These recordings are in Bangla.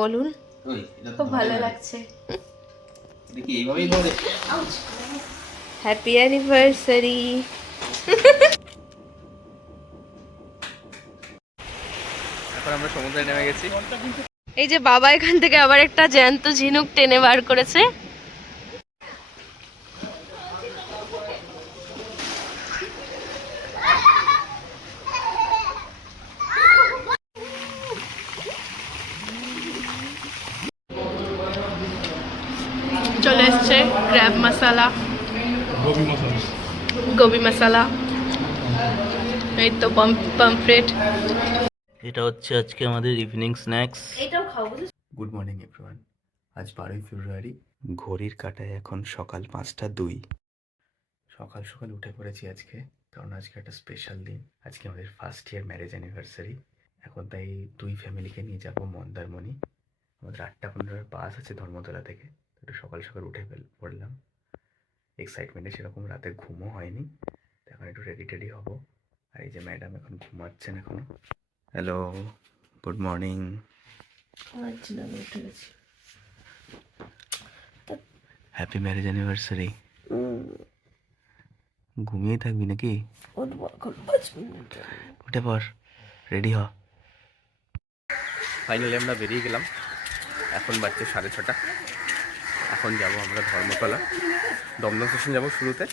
বলুন, খুব ভালো লাগছে। Happy anniversary. এখন আমরা সমুদ্রে নেমে গেছি। এই যে বাবা এখান থেকে আবার একটা জ্যান্ত ঝিনুক টেনে বার করেছে। চলে এসছে ক্র্যাব মশলা, গোবি মশলা, এই তো পমফ্রেট। এটা হচ্ছে আজকে আমাদের ইভিনিং স্ন্যাক্স। এটাও খাবো। Good morning everyone. আজ 12ই ফেব্রুয়ারি। ঘড়ির কাঁটায় এখন সকাল 5টা 2। সকাল সকাল উঠে পড়েছি আজকে, কারণ আজকে একটা স্পেশাল দিন। আজকে আমাদের ফার্স্ট ইয়ার ম্যারেজ অ্যানিভার্সারি। এখন তাই দুই ফ্যামিলিকে নিয়ে যাব মন্দারমণি। আমাদের 8টা 15 বাস আছে ধর্মতলা থেকে। একটু সকাল সকাল উঠে পড়লাম। এক্সাইটমেন্টে সেরকম রাতে ঘুমও হয়নি। এখন একটু রেডি হব। আর এই যে ম্যাডাম এখন ঘুমাচ্ছেন এখনো। Hello, good morning. Happy marriage anniversary. ঘুমিয়ে থাকবি নাকি? উঠে পড়, রেডি হ। ফাইনালি আমরা বেরিয়ে গেলাম। এখন বাজছে 6:30। এখন যাব আমরা ধর্মতলা। দমদম স্টেশন যাব শুরুতে,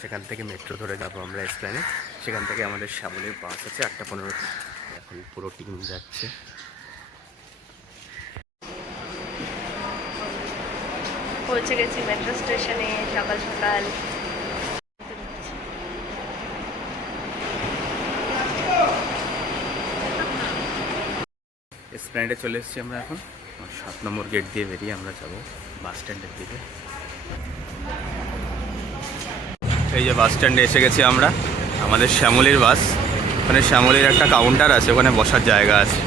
সেখান থেকে মেট্রো ধরে যাব আমরা এসপ্ল্যানে। সেখান থেকে আমাদের শ্যামলের বাস আছে 8টা 15। এখন পুরো টিম যাচ্ছে। পৌঁছে গেছি মেট্রো স্টেশনে সকাল সকাল। এসপ্ল্যানেডে চলে এসেছি আমরা এখন। 7 নম্বর গেট দিয়ে বেরিয়ে আমরা যাব বাস স্ট্যান্ডের দিকে। এই যে বাস স্ট্যান্ডে এসে গেছি আমরা। আমাদের শ্যামলীর বাস। ওখানে শ্যামলীর একটা কাউন্টার আছে, ওখানে বসার জায়গা আছে।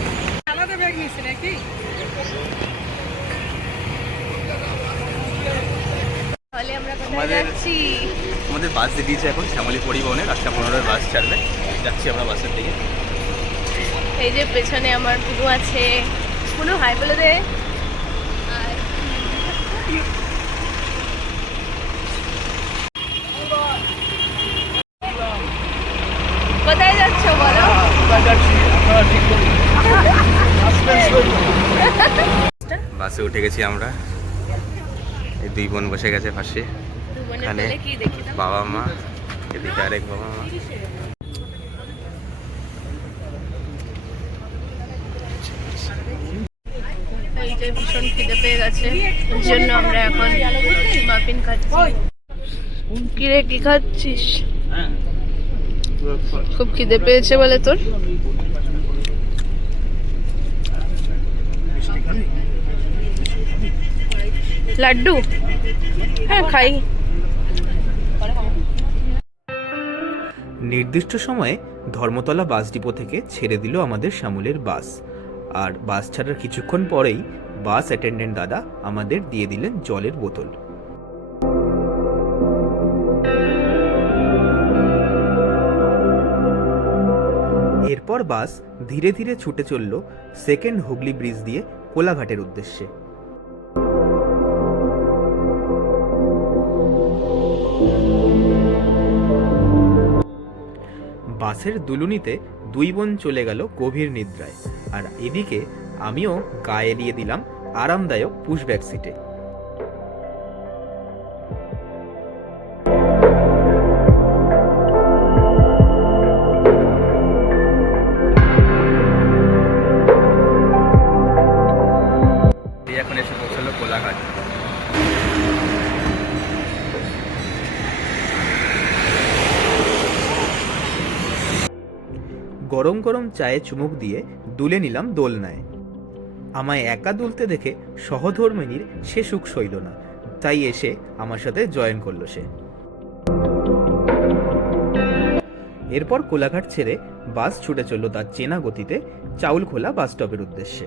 আমাদের বাস দিয়ে দিয়েছে এখন শ্যামলী পরিবহনের। 8টা 15 বাস ছাড়বে। যাচ্ছি আমরা বাসের দিকে। এই যে পেছনে আমার বুনু আছে। বুনু হাই বলে দে। কোথায় যাচ্ছ বলো? বাসে উঠে গেছি আমরা। এই দুই বোন বসে গেছে পাশে। এখানে বাবা মা, এদিকে আরেক বাবা মা। এই যে ভীষণ খিদে পেয়ে গেছে, এর জন্য আমরা এখন মাফিন খাচ্ছি। কিরে কি খাচ্ছিস? খুব খিদে পেয়েছে বলে তোর? লাড্ডু? হ্যাঁ খাই। নির্দিষ্ট সময়ে ধর্মতলা বাস ডিপো থেকে ছেড়ে দিল আমাদের শ্যামলের বাস। আর বাস ছাড়ার কিছুক্ষণ পরেই বাস অ্যাটেন্ডেন্ট দাদা আমাদের দিয়ে দিলেন জলের বোতল। এরপর বাস ধীরে ধীরে ছুটে চলল সেকেন্ড হুগলি ব্রিজ দিয়ে কোলাঘাটের উদ্দেশ্যে। বাসের দুলুনিতে দুই বোন চলে গেল গভীর নিদ্রায়। আর এদিকে আমিও গায়ে দিয়ে দিলাম আরামদায়ক পুশব্যাক সিটে। এখন এসে পৌঁছালো কোলাঘাট। গরম গরম চায়ে চুমুক দিয়ে দুলে নিলাম দোলনায়। আমায় একা দুলতে দেখে সহধর্মিনীর সে সুখ সইল না, তাই এসে আমার সাথে জয়েন করলো সে। এরপর কোলাঘাট ছেড়ে বাস ছুটে চলল তার চেনা গতিতে চাউলখোলা বাস স্টপের উদ্দেশ্যে।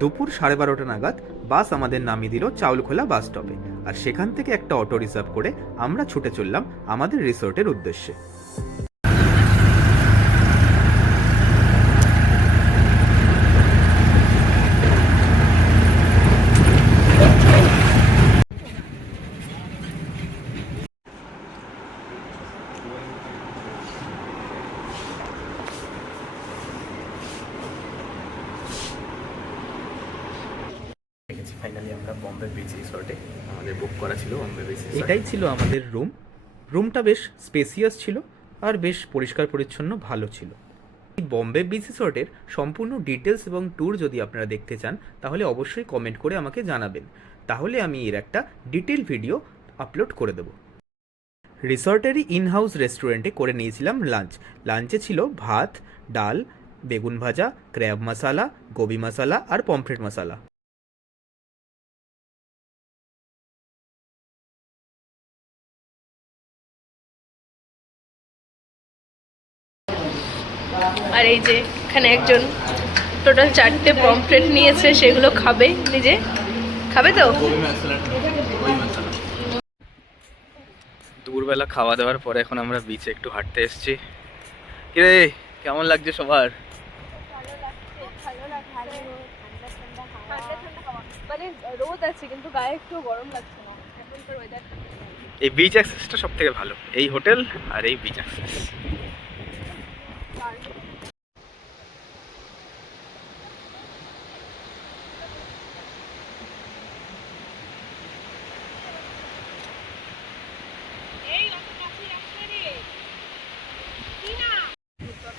দুপুর 12:30 নাগাদ বাস আমাদের নামিয়ে দিল চাউলখোলা বাস স্টপে। আর সেখান থেকে একটা অটো রিজার্ভ করে আমরা ছুটে চললাম আমাদের রিসোর্টের উদ্দেশ্যে। বম্বে বিচ রিসর্টে আমাদের বুক করা ছিল বম্বে বিচ রিসর্ট। এটাই ছিল আমাদের রুমটা বেশ স্পেসিয়াস ছিল আর বেশ পরিষ্কার পরিচ্ছন্ন ভালো ছিল। এই বম্বে বিচ রিসর্টের সম্পূর্ণ ডিটেলস এবং ট্যুর যদি আপনারা দেখতে চান তাহলে অবশ্যই কমেন্ট করে আমাকে জানাবেন, তাহলে আমি এর একটা ডিটেল ভিডিও আপলোড করে দেবো। রিসর্টেরই ইনহাউস রেস্টুরেন্টে করে নিয়েছিলাম লাঞ্চে ছিল ভাত, ডাল, বেগুন ভাজা, ক্র্যাব মশালা, গোবি মশালা আর পমফ্রেট মশালা। আর এই যে এখানে একজন টোটাল 4টে পমফ্রেট নিয়েছে, সেগুলো খাবে নিজে। খাবে তো? দুপুরবেলা খাওয়া দাওয়ার পরে এখন আমরা বিচে একটু হাঁটতে এসেছি। কিরে কেমন লাগছে সবার? মানে রোদ আছে কিন্তু গায়ে একটু গরম লাগছে না এখনকার ওয়েদার। এই বিচ অ্যাক্সেসটা সব থেকে ভালো, এই হোটেল আর এই বিচ অ্যাক্সেস।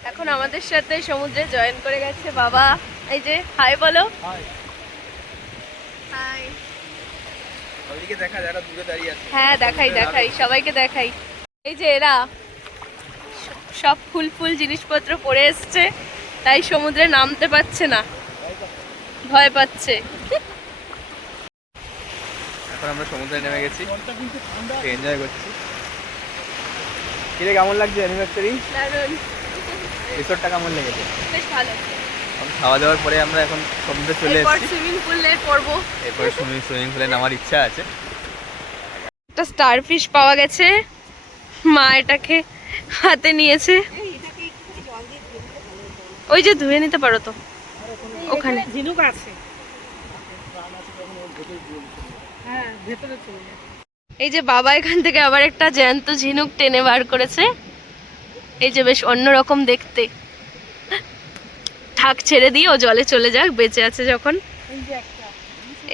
এখন আমাদের সাথে সমুদ্রে জয়েন করে গেছে বাবা। এই যে হাই বলো। হাই। ওইদিকে দেখা যারা দূরে দাঁড়িয়ে আছে। হ্যাঁ দেখাই সবাইকে দেখাই। এই যে এরা সব ফুল জিনিসপত্র পরে এসছে, তাই সমুদ্রে নামতে পারছে না, ভয় পাচ্ছে। এখন আমরা সমুদ্রে নেমে গেছি, এনজয় করছি। কিরে কেমন লাগছে অ্যানিভার্সারি? দারুণ। রিসর্টটা কেমন লেগেছে? বেশ ভালো। খাওয়া দাওয়ার পরে আমরা এখন সমুদ্রে চলে এরপর এসেছি। সুইমিং পুলে পড়বো। এরপরে সুইমিং পুলে নামার ইচ্ছা আছে। একটা স্টারফিশ পাওয়া গেছে, মা এটাকে হাতে নিয়েছে। ওই যে ধুয়ে নিতে পারো তো ওখানে। ঝিনুক আছে। হ্যাঁ ভেতরে চলে যায়। এই যে বাবা এখান থেকে আবার একটা জ্যান্ত ঝিনুক টেনে বার করেছে। এই যে বেশ অন্যরকম দেখতে। থাক ছেড়ে দিয়ে ও জলে চলে যাক, বেঁচে আছে যখন।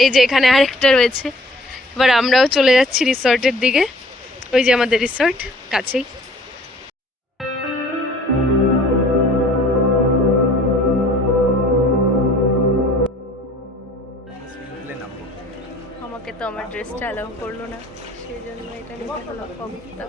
এই যে এখানে আরেকটা রয়েছে। এবার আমরাও চলে যাচ্ছি রিসর্টের দিকে। ওই যে আমাদের রিসর্ট কাছেই। আমাকে তো আমার ড্রেসটা অ্যালাউ করলো না, সেই জন্য এটা নিতে হলো অভিজ্ঞতা।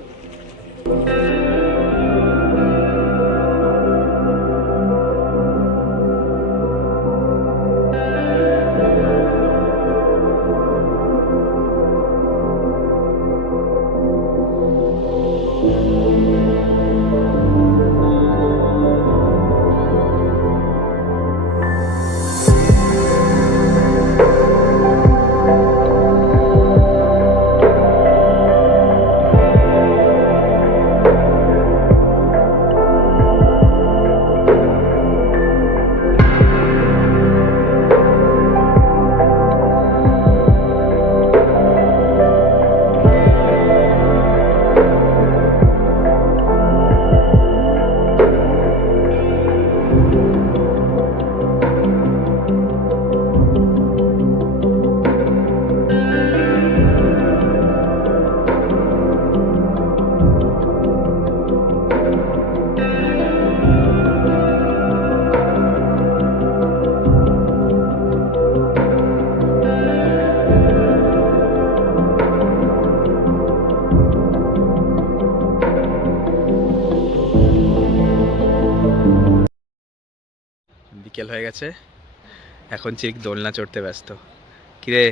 বিকেল হয়ে গেছে, এখন চিক দোলনা চড়তে ব্যস্ত। কিরে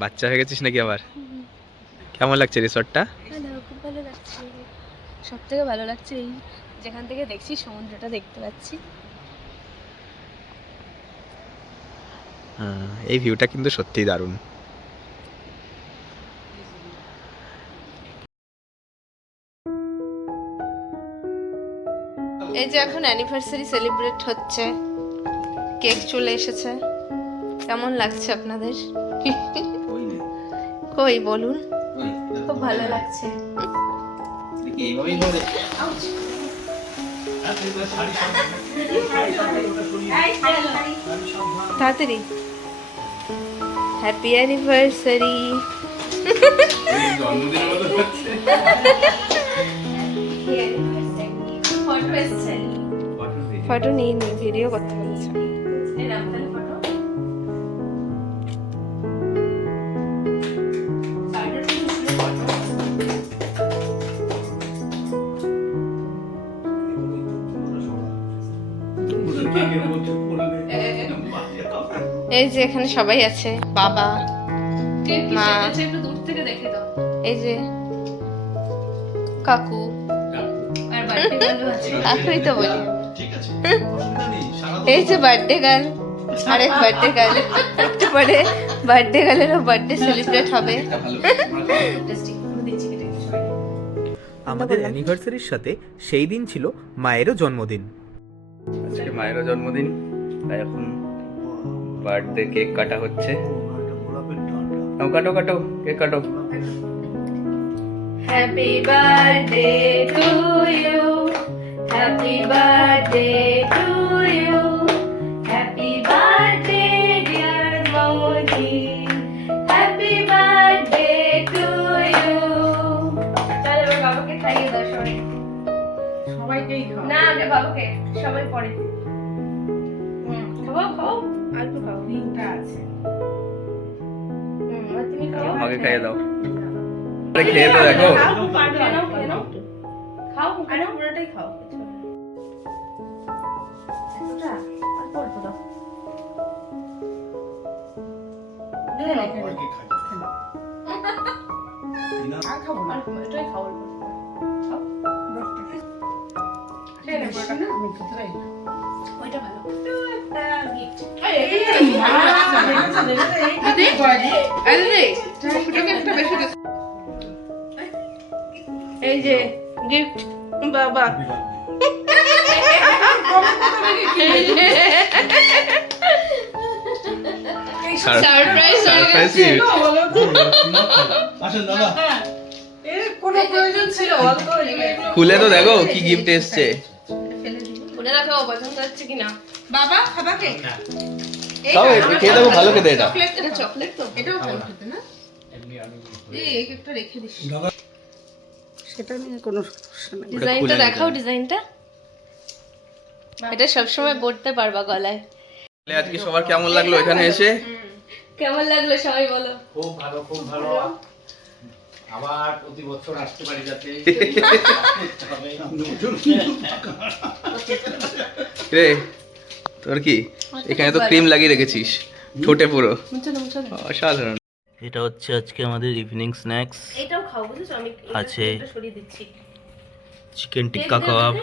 বাচ্চা হয়ে গেছিস নাকি আবার? কেমন লাগছে রিসর্টটা? ভালো, খুব ভালো লাগছে। সব থেকে ভালো লাগছে এই যেখান থেকে দেখছি সমুদ্রটা দেখতে পাচ্ছি। এই ভিউটা কিন্তু সত্যিই দারুণ। এই যে এখন অ্যানিভার্সারি সেলিব্রেট হচ্ছে, কেক চলে এসেছে। কেমন লাগছে আপনাদের? কই বলুন। খুব ভালো লাগছে। তাড়াতাড়ি হ্যাপি অ্যানিভার্সারি। ফটো নিয়ে নি, ভিডিও করতে বলেছে। এই যে এখানে সবাই আছে, বাবা মা, একটু দূর থেকে দেখে দাও, এই যে কাকু আর বার্থডে গার্ল আছে। কাকুই তো বলি। এই যে বার্থডে গার্ল, আরেক বার্থডে গার্ল, একটু পরে বার্থডে গার্লেরও বার্থডে সেলিব্রেট হবে। আমাদের অ্যানিভার্সারির সাথে সেই দিন ছিল মায়েরও জন্মদিন। আজকে মায়েরও জন্মদিন, তাই এখন বার্থডে কেক কাটা হচ্ছে। কাটো কাটো কেক কাটো। Happy birthday to you, happy birthday to you, happy birthday dear মামুনি, হ্যাপি বার্থডে টু ইউ। তাহলে এবার বাবাকে খাইয়ে দাও সবাই। সবাইকেই খাও। না আগে বাবাকে, সবাই পরে। খাও খাও, আর একটু খাও। তিনটা আছে। আর তুমি খাও। আমাকে খাইয়ে দাও। আরে খেয়ে তো দেখো। খাও, খেয়ে নাও, খেয়ে নাও। খাও, আরে পুরোটাই খাও। এতটা আর অল্প দাও। খেয়ে নাও, খেয়ে নাও। আর খাবো না। আর এটাই খাও, অল্প অল্প। খাও। খেয়ে নাও পুরোটা। আমি খেতে পারি না। ওইটা ভালো। একটা gift। এই যে গিফট বাবা। Surprise surprise gift. আসেন দাদা। এর কোনো প্রয়োজন ছিল অল্প খুলে তো দেখো কি গিফট এসেছে। খুলে রাখো, পছন্দ হচ্ছে কিনা। বাবা খাবা কেক? তাও খেয়ে দেখো, ভালো খেতে এটা। চকলেট, এটা চকলেট তো। এটাও ভালো খেতে না? এই কেকটা রেখে দিস। সেটা নিয়ে কোনো সমস্যা নেই। ডিজাইনটা দেখাও, ডিজাইনটা। এটা সব সময় পড়তে পারবা গলায়। আজকে সবার কেমন লাগলো এখানে এসে? কেমন লাগলো সবাই বলো। খুব ভালো, খুব ভালো। আবার প্রতি বছর আসতে পারি যাতে। রে তোর কি এখানে তো ক্রিম লাগিয়ে রেখেছিস ঠোঁটে পুরো, মুছে দাও, মুছে দাও। অসাধারণ। এটা হচ্ছে আজকে আমাদের ইভিনিং স্ন্যাক্স। এটাও খাও, বুঝেছো? আমি আছে। এটা সরিয়ে দিচ্ছি। চিকেন টিক্কা কাবাব,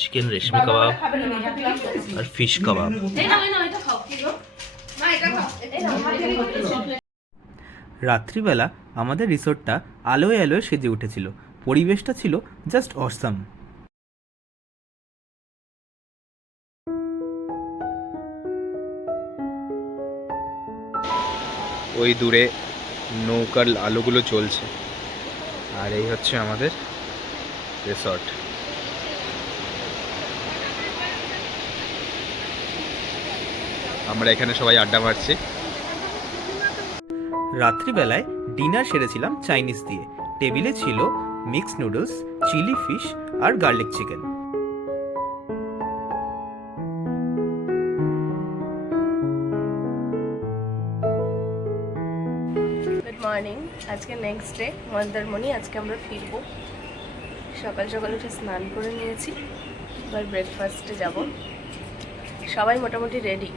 চিকেন রেশমি কাবাব খাবে না, আমি রাখলাম। আর ফিশ কাবাব। এই নাও, এই নাও, এটা খাও। কি গো? মা এটা খাও। এই নাও, মা এটা খাও। রাত্রিবেলা আমাদের রিসোর্টটা আলোয় আলোয় সেজে উঠেছিল। পরিবেশটা ছিল জাস্ট অসাম। ওই দূরে নৌকার আলোগুলো জ্বলছে, আর এই হচ্ছে আমাদের রিসর্ট। আমরা এখানে সবাই আড্ডা মারছি। রাত্রিবেলায় ডিনার সেরেছিলাম চাইনিজ দিয়ে। টেবিলে ছিল মিক্সড নুডলস, চিলি ফিশ আর গার্লিক চিকেন। Good morning. আজকে নেক্সট ডে মন্দারমণি। আজকে আমরা ফিরবো। সকাল সকাল উঠে স্নান করে নিয়েছি, এবার ব্রেকফাস্টে যাব। সবাই মোটামুটি রেডি।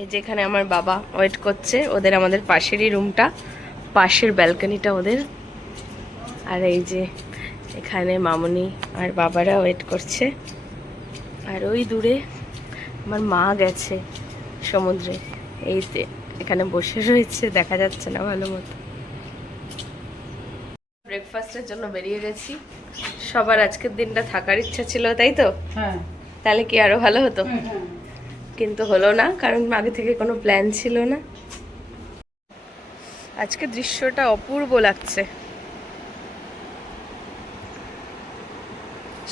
এই যেখানে আমার বাবা ওয়েট করছে, ওদের আমাদের পাশেরই রুমটা, পাশের ব্যালকনিটা ওদের। আর এই যে এখানে মামুনি আর বাবারা ওয়েট করছে। আর ওই দূরে আমার মা গেছে সমুদ্রে, এইতে এখানে বসে রয়েছে, দেখা যাচ্ছে না ভালো মতো। ব্রেকফাস্টের জন্য বেরিয়ে গেছি। সবার আজকের দিনটা থাকার ইচ্ছা ছিল, তাই তো? হ্যাঁ। তাহলে কি আরো ভালো হতো, হ্যাঁ। কিন্তু হলো না, কারণ আগে থেকে কোনো প্ল্যান ছিল না। আজকে দৃশ্যটা অপূর্ব লাগছে।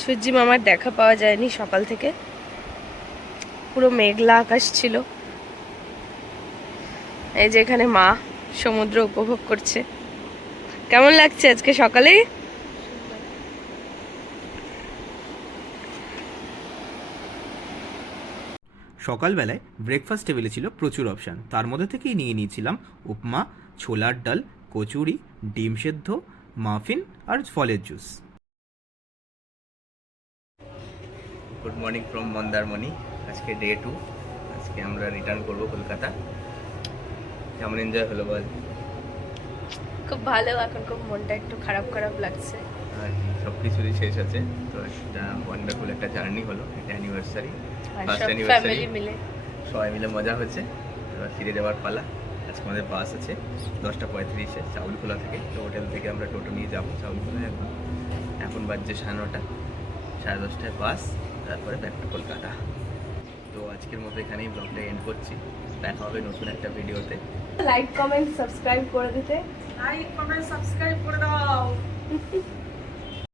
সূর্যি মামার দেখা পাওয়া যায়নি সকাল থেকে, পুরো মেঘলা আকাশ ছিল। এই যে এখানে মা সমুদ্র উপভোগ করছে। কেমন লাগছে আজকে সকালে? সকালবেলায় ব্রেকফাস্ট টেবিলে ছিল প্রচুর অপশান, তার মধ্যে থেকেই নিয়ে নিয়েছিলাম উপমা, ছোলার ডাল, কচুরি, ডিম সেদ্ধ, মাফিন আর ফলের juice. Good morning from Mandarmani. আজকে ডে 2। আজকে আমরা রিটার্ন করব কলকাতা। কেমন এনজয় হলো বল? খুব ভালো। এখন খুব মনটা একটু খারাপ খারাপ লাগছে। আর সব কিছুরই শেষ আছে, তো একটা ওয়ান্ডারফুল একটা জার্নি হলো, একটা অ্যানিভার্সারি, আর ফার্স্ট সব অ্যানিভার্সারি, ফ্যামিলি মিলে সবাই মিলে মজা হচ্ছে। এবার ফিরে যাওয়ার পালা। আজকে আমাদের বাস আছে 10:35-এ চাউলখোলা থেকে, তো হোটেল থেকে আমরা টোটো নিয়ে যাবো চাউলখোলা। এখন বাজছে 9:30, 10:30টায় বাস, তারপরে ব্যাক টু কলকাতা। তো আজকের মতো এখানেই ব্লগটা এন্ড করছি। দেখা হবে নতুন একটা ভিডিওতে। লাইক কমেন্ট সাবস্ক্রাইব করে দিতে। লাইক কমেন্ট সাবস্ক্রাইব করে দাও।